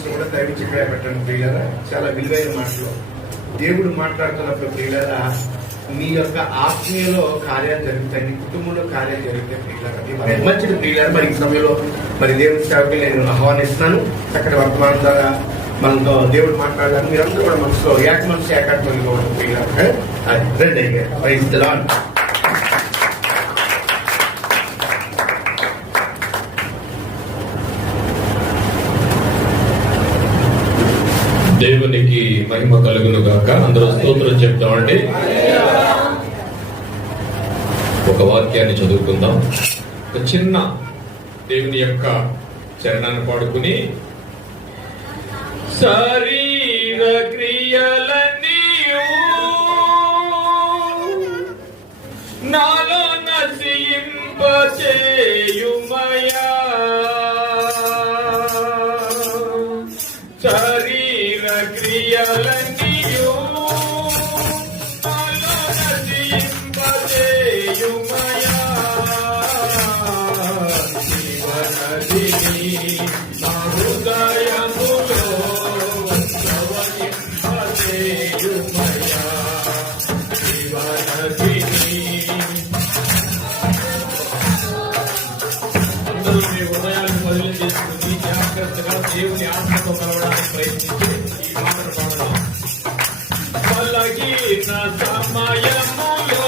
మనసు కూడా దయవించి ఇక్కడ పెట్టండి ప్రియులారా. చాలా విలువైన మాటలు దేవుడు మాట్లాడుతున్నప్పుడు ప్రియులారా, మీ యొక్క ఆత్మీయలో కార్యాలు జరుగుతాయి, మీ కుటుంబంలో కార్యాలు జరుగుతాయి ప్రియులారా. మంచిది ప్రియులారా. మరి ఈ సమయంలో మరి దేవుడి సేవకి నేను ఆహ్వానిస్తున్నాను. చక్కటి వర్తమానం ద్వారా మనతో దేవుడు మాట్లాడాలని మీరందరూ కూడా మనసులో మనసు ఏకాత్మకంగా ఉంటుంది ప్రియులారా. రండి అయ్యా. Praise the lord. దేవునికి మహిమ కలుగును గాక. అందరూ స్తోత్రం చెప్తామండి. ఒక వాక్యాన్ని చదువుకుందాం. ఒక చిన్న దేవుని యొక్క చరణాన్ని పాడుకుని, శరీర క్రియలన్నీయు నాలో నశింపచేయుమయా, శరీర క్రియలన్నీయు నాలో నశింపచేయుమయా, జీవనదిని నా హృదయములో ప్రవహింపచేయుమయా, జీవనదిని. అందరూ మీ హృదయాన్ని బదిలీ చేసుకుని జాగ్రత్తగా దేవుని ఆత్మతో కలవడానికి ప్రయత్నించి ఈ మాటను పాడదాం. పలగిన సమయములో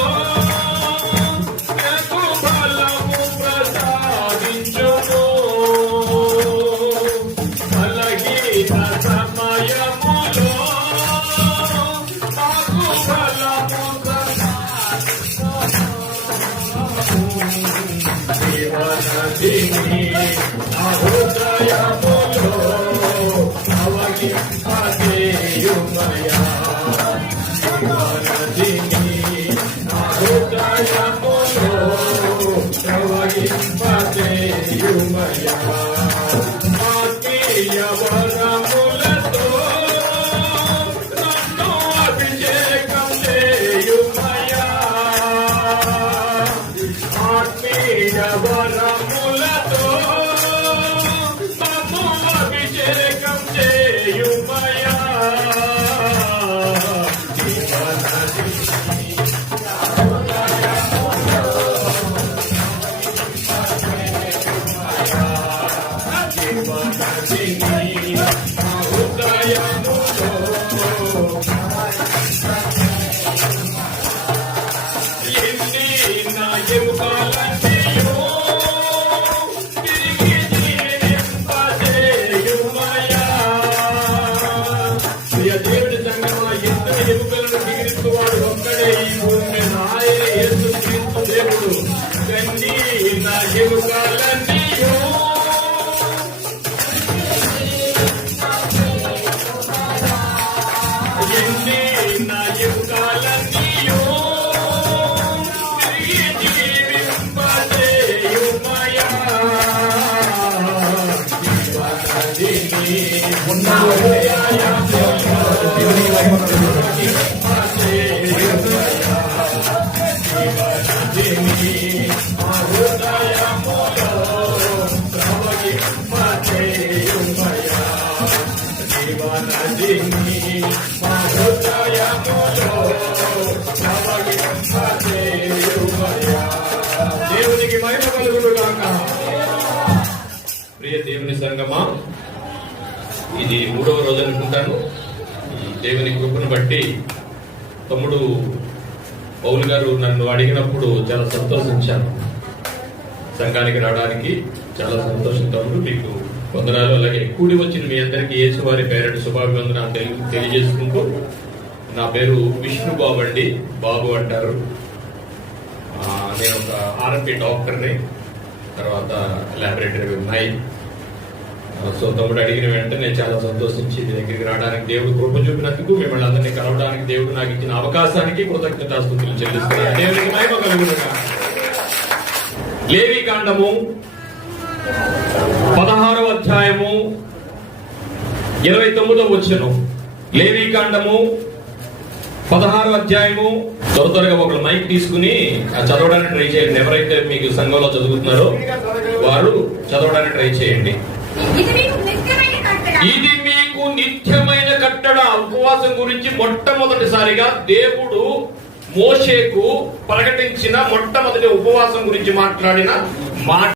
నాకు బలము ప్రసాదించుము, పలగిన సమయములో నాకు బలము జీవనదిని నా హృదయములో ప్రవహింపచేయుమయా, జీవనదిని నా హృదయములో ప్రవహింపచేయుమయా, ఆత్మీయ వరములతో నన్ను అభిషేకం చేయుమయా, ఆత్మీయ వరములతో నన్ను అభిషేకం చేయుమయా, జీవనదిని నా హృదయములో ఎన్ని నా ఎముకలన్నీయు తిరిగి జీవింపచేయుమయా. ప్రియ దేవుని సంగమా, ఎందరి ఎముకలను మిగిలించువాడు ఒక్కడే ఈ భూమి మీద, ఆయనే యేసుక్రీస్తు దేవుడు. కన్నీ నా ఎముకలన్నీయు ఎన్ని నా ఎముకలన్నీయు తిరిగి జీవింపచేయుమయా, జీవనదిని నా హృదయములో ప్రవహింపచేయుమయా, జీవనదిని నా హృదయములో ప్రవహింపచేయుమయా, జీవనదిని నా హృదయములో ప్రవహింపచేయుమయా. దేవునికి మహిమ కలుగును గాక. ప్రియ దేవుని సంగమా, ఇది 3వ రోజు అనుకుంటాను. ఈ దేవుని కృపను బట్టి తమ్ముడు పౌలు గారు నన్ను అడిగినప్పుడు చాలా సంతోషించాను. సంఘానికి రావడానికి చాలా సంతోషిస్తాను. మీకు వందనాలు. అలాగే కూడి వచ్చిన మీ అందరికీ యేసువారి పేరటి శుభాభివందనాలు తెలియజేసుకుంటూ, నా పేరు విష్ణు బాబు అండి. బాబు అంటారు. నేను ఒక ఆర్ఎంపీ డాక్టర్ని, తర్వాత ల్యాబొరేటరీ ఉన్నాయి. సో తమ్ముడు అడిగిన వెంటనే చాలా సంతోషించి మీ దగ్గరికి రావడానికి దేవుడు కృప చూపినందుకు, మిమ్మల్ని అందరినీ కలవడానికి దేవుడు నాకు ఇచ్చిన అవకాశానికి కృతజ్ఞతాస్తుతులు చెల్లిస్తున్నాను. దేవునికి మహిమ కలుగును గాక. లేవీకాండము 16వ అధ్యాయము 29వ వచనం. లేవీకాండము 16వ అధ్యాయము. త్వరగా ఒకరు మైక్ తీసుకుని చదవడానికి ట్రై చేయండి. ఎవరైతే మీకు సంఘంలో చదువుతున్నారో వారు చదవడానికి ట్రై చేయండి. ఇది మీకు నిత్యమైన కట్టడ ఉపవాసం గురించి మొట్టమొదటిసారిగా దేవుడు మోషేకు ప్రకటించిన మొట్టమొదటి ఉపవాసం గురించి మాట్లాడిన మాట